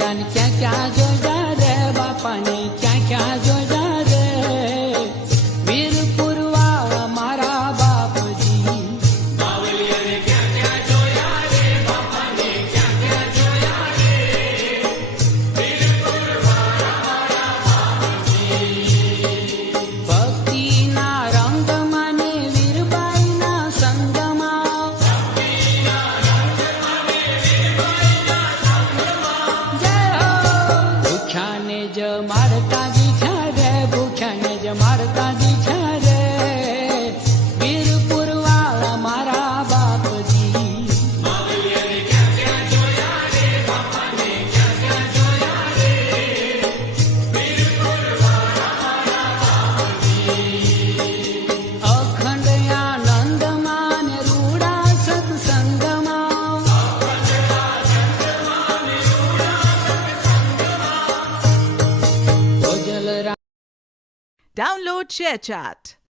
જોયાને ક્યાં જોયા રે બાપાને ક્યાં જોયા રે વીરપુર વાળા મારા બાપજી. બાવલિયાને ક્યાં જોયા રે બાપાને ક્યાં જોયા રે વીરપુર વાળા મારા બાપજી. ભક્તિના રંગમાં ને વીરબાઈના સંગમાં જય હો. ભૂખ્યાને જ મારતા દીઠા રે ભૂખ્યાને જ મારતા દીઠા રે વીરપુર વાળા મારા બાપજી. બાવલિયાને ક્યાં જોયા રે બાપાને ક્યાં જોયા રે વીરપુર વાળા મારા બાપજી. અખંડ આનંદમાં ને રૂડા સત્સંગમાં ઓજલ Download ShareChat.